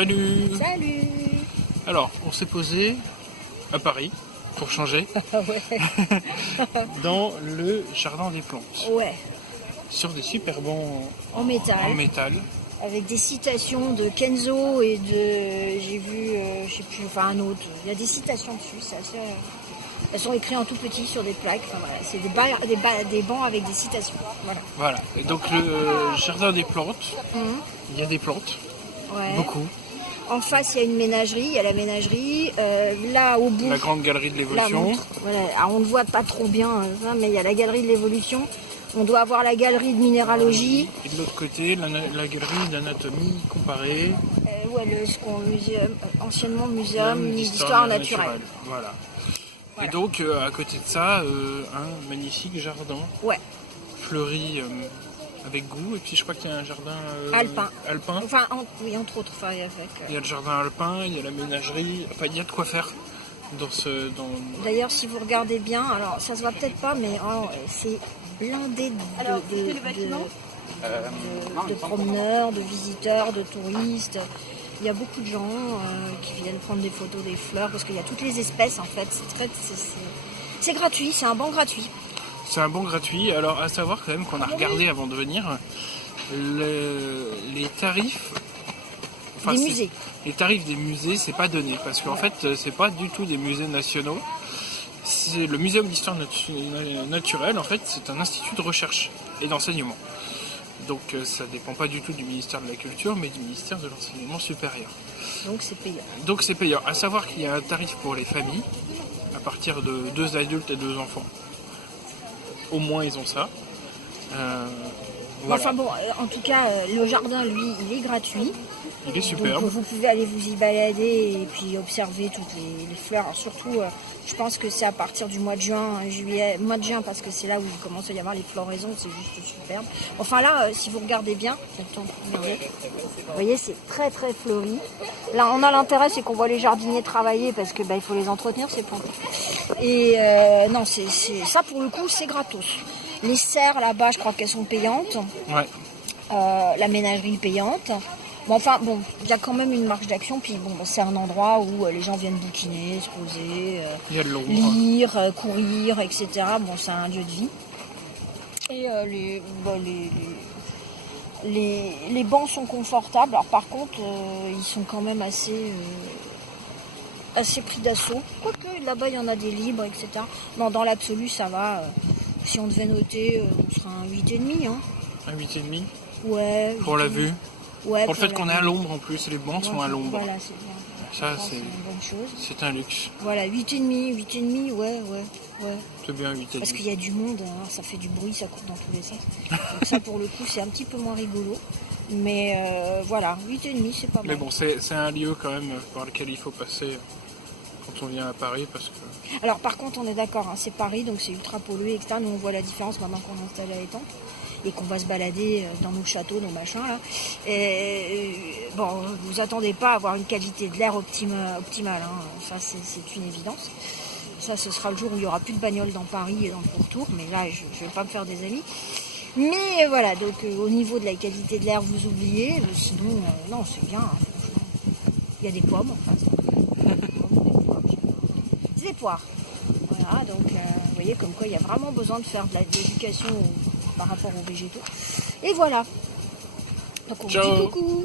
Salut. Salut. Alors, on s'est posé à Paris, pour changer, Ouais. dans le jardin des plantes, Ouais, sur des super bancs en métal, en métal. avec des citations de Kenzo et de... J'ai vu, je sais plus, enfin un autre. Il y a des citations dessus, c'est assez... Elles sont écrites en tout petit sur des plaques. Enfin voilà, c'est des bancs avec des citations. Voilà. Voilà, et donc le jardin des plantes, Mhm. il y a des plantes, Ouais. beaucoup. En face, il y a une ménagerie, il y a la ménagerie. Là, au bout... La grande galerie de la l'évolution. montre. Voilà. Alors, on ne voit pas trop bien, ça, mais il y a la galerie de l'évolution. On doit avoir la galerie de minéralogie. Et de l'autre côté, la galerie d'anatomie comparée. Anciennement muséum d'histoire naturelle. Voilà. Voilà. Et donc, à côté de ça, un magnifique jardin Ouais, fleuri avec goût. Et puis, je crois qu'il y a un jardin alpin. alpin. Enfin, oui, entre autres. Enfin, avec, Il y a le jardin alpin, il y a la ménagerie. Enfin, il y a de quoi faire dans ce... D'ailleurs, si vous regardez bien, alors ça se voit peut-être pas, mais c'est blindé de promeneurs, de visiteurs, de touristes. Il y a beaucoup de gens qui viennent prendre des photos des fleurs parce qu'il y a toutes les espèces en fait. C'est gratuit, c'est un banc gratuit. C'est un bon gratuit. Alors, à savoir quand même qu'on a regardé avant de venir les tarifs. Des musées. Les tarifs des musées, c'est pas donné parce qu'en fait, c'est pas du tout des musées nationaux. C'est le Muséum d'histoire naturelle. En fait, c'est un institut de recherche et d'enseignement. Donc, ça dépend pas du tout du ministère de la Culture, mais du ministère de l'enseignement supérieur. Donc c'est payant. Donc, c'est payant. À savoir qu'il y a un tarif pour les familles à partir de 2 adultes et 2 enfants. Au moins, ils ont ça. Voilà. Enfin bon, en tout cas, le jardin, lui, il est gratuit. Il est superbe. Donc vous pouvez aller vous y balader et puis observer toutes les fleurs. Alors, surtout, je pense que c'est à partir du mois de juin, juillet, mois de juin, parce que c'est là où il commence à y avoir les floraisons, c'est juste superbe. Enfin là, si vous regardez bien, vous voyez, c'est très très fleuri. Là, on a l'intérêt, c'est qu'on voit les jardiniers travailler parce que il faut les entretenir, ces plantes. Et non, c'est ça pour le coup, c'est gratos. Les serres là-bas, je crois qu'elles sont payantes. Ouais. La ménagerie payante. Bon, enfin, bon, il y a quand même une marge d'action. Puis bon, c'est un endroit où les gens viennent bouquiner, se poser, Il y a de l'ombre. lire, courir, etc. Bon, c'est un lieu de vie. Et les bancs sont confortables. Alors par contre, ils sont quand même assez pris d'assaut. Quoique là-bas, il y en a des libres, etc. Non, dans l'absolu, ça va. Si on devait noter, on sera un 8,5. Hein. Un 8,5 Ouais. pour la vue. Ouais, Pour le fait qu'on est la à vue. l'ombre en plus, les bancs sont à l'ombre. Voilà, c'est bien. Ça, C'est une bonne chose. c'est un luxe. Voilà, 8,5, ouais. C'est bien 8,5. Parce qu'il y a du monde, hein, ça fait du bruit, ça court dans tous les sens. Donc ça, pour le coup, c'est un petit peu moins rigolo. Mais voilà, 8,5, c'est pas mal. Mais bon, c'est un lieu quand même par lequel il faut passer quand on vient à Paris parce que... Alors par contre, on est d'accord, hein, c'est Paris, donc c'est ultra pollué, etc. Nous, on voit la différence maintenant qu'on est installé à Étampes et qu'on va se balader dans nos châteaux, nos machins là. Et bon, vous attendez pas à avoir une qualité de l'air optimale, hein. Ça c'est une évidence. Ça, ce sera le jour où il n'y aura plus de bagnoles dans Paris et dans le pourtour, mais là, je ne vais pas me faire des amis. Mais voilà, donc au niveau de la qualité de l'air, vous oubliez, sinon, non, c'est bien, hein, franchement. Il y a des pommes en face. C'est des poires. Voilà, donc vous voyez comme quoi il y a vraiment besoin de faire de l'éducation par rapport aux végétaux. Et voilà. Donc on vous dit coucou.